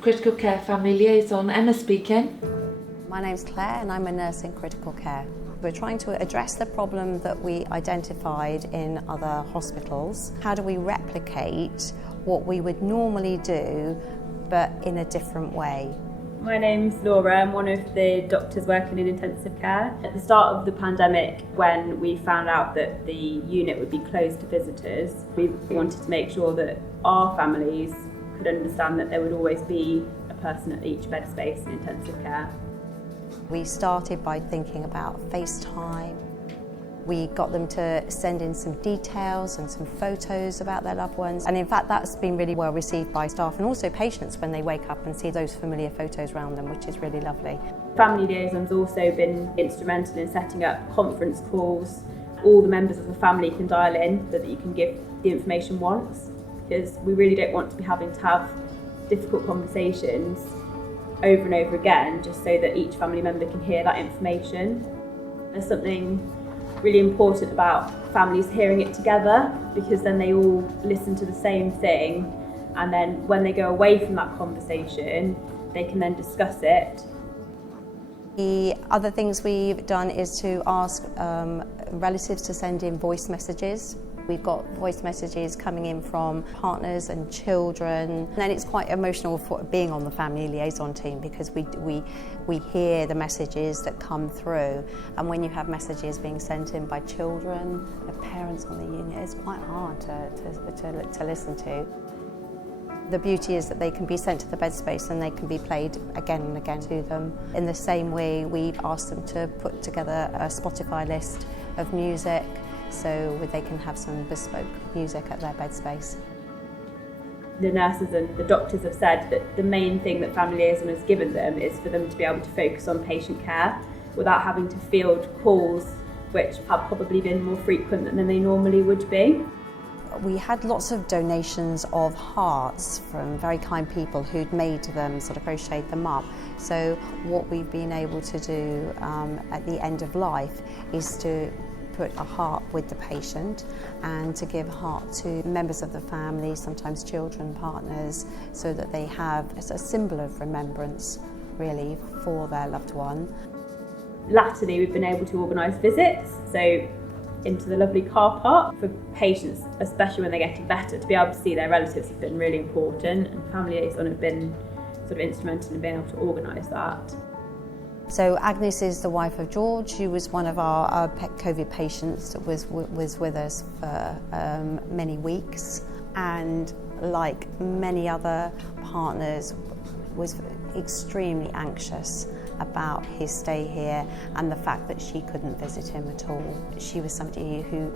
Critical Care Family Liaison, Emma speaking. My name's Claire and I'm a nurse in critical care. We're trying to address the problem that we identified in other hospitals. How do we replicate what we would normally do but in a different way? My name's Laura, I'm one of the doctors working in intensive care. At the start of the pandemic, when we found out that the unit would be closed to visitors, we wanted to make sure that our families could understand that there would always be a person at each bed space in intensive care. We started by thinking about FaceTime. We got them to send in some details and some photos about their loved ones. And in fact, that's been really well received by staff and also patients when they wake up and see those familiar photos around them, which is really lovely. Family Liaison's also been instrumental in setting up conference calls. All the members of the family can dial in so that you can give the information once, because we really don't want to be having to have difficult conversations over and over again just so that each family member can hear that information. There's something really important about families hearing it together, because then they all listen to the same thing, and then when they go away from that conversation they can then discuss it. The other things we've done is to ask relatives to send in voice messages. We've got voice messages coming in from partners and children, and then it's quite emotional for being on the family liaison team, because we hear the messages that come through, and when you have messages being sent in by children, the parents on the unit, it's quite hard to listen to. The beauty is that they can be sent to the bed space and they can be played again and again to them. In the same way, we've asked them to put together a Spotify list of music so they can have some bespoke music at their bed space. The nurses and the doctors have said that the main thing that Family Liaison has given them is for them to be able to focus on patient care without having to field calls which have probably been more frequent than they normally would be. We had lots of donations of hearts from very kind people who'd made them, sort of crocheted them up. So what we've been able to do at the end of life is to put a heart with the patient and to give a heart to members of the family, sometimes children, partners, so that they have as a symbol of remembrance really for their loved one. Latterly we've been able to organise visits, so into the lovely car park for patients, especially when they're getting better, to be able to see their relatives has been really important, and Family Liaison have been sort of instrumental in being able to organise that. So Agnes is the wife of George, who was one of our COVID patients that was with us for many weeks, and like many other partners was extremely anxious about his stay here and the fact that she couldn't visit him at all. She was somebody who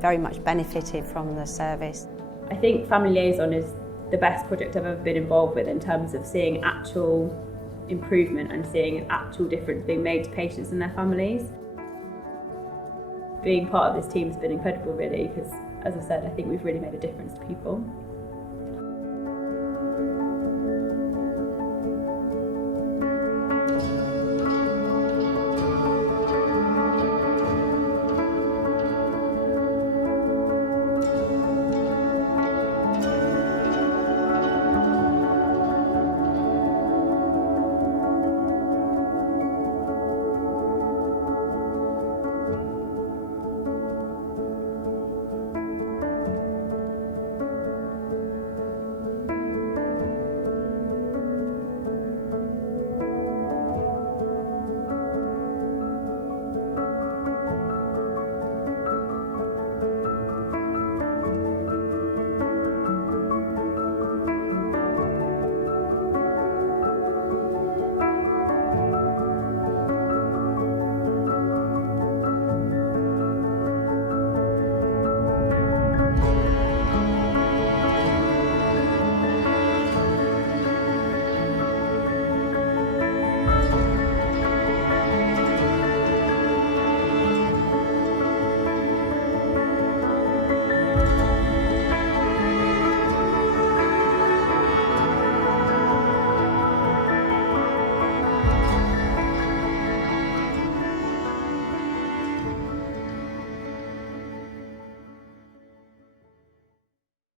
very much benefited from the service. I think Family Liaison is the best project I've ever been involved with in terms of seeing actual improvement and seeing an actual difference being made to patients and their families. Being part of this team has been incredible really, because as I said, I think we've really made a difference to people.